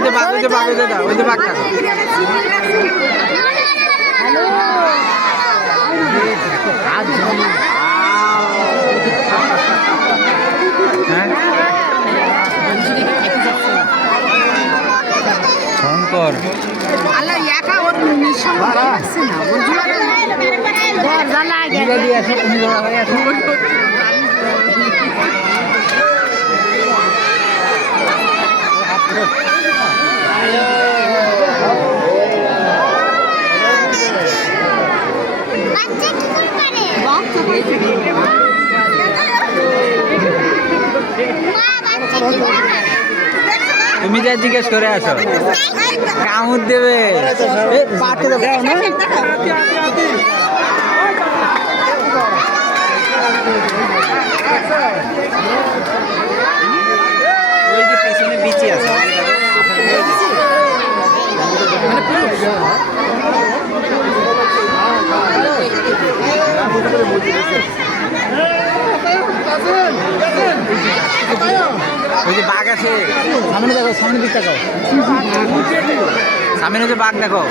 এই যে বাঘ, ওই যে বাঘ, ওই যে বাঘ, ওই যে বাঘটা। হ্যাঁ শঙ্কর আল্লাহ একা ওর নিঃসঙ্গ আসছে না ওর জোয়ারে দরজা লাগে দিয়ে আসো, তুমি ধরে আসো। তুমি যা জিজ্ঞেস করে আসো, কামড় দেবে। ওই যে পেছনে বিচি আছে, ওই যে বাঘ আছে সামনে, দেখো সামনে দিক দেখো, সামনে যে বাঘ দেখো।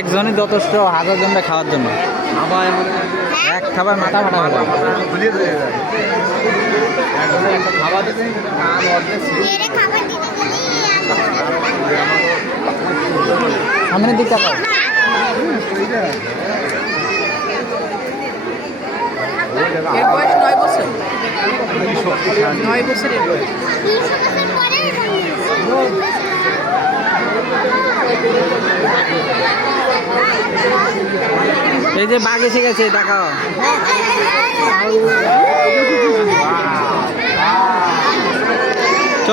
একজনই যথেষ্ট 1000 জনটা খাওয়ার জন্য। এক খাবার মাথা ফাটা গেল। সামনের দিকটা খাও। এর বয়স 9 বছর 9 বছরের বয়স। এই যে বাঘ এসে গেছে, দেখাও।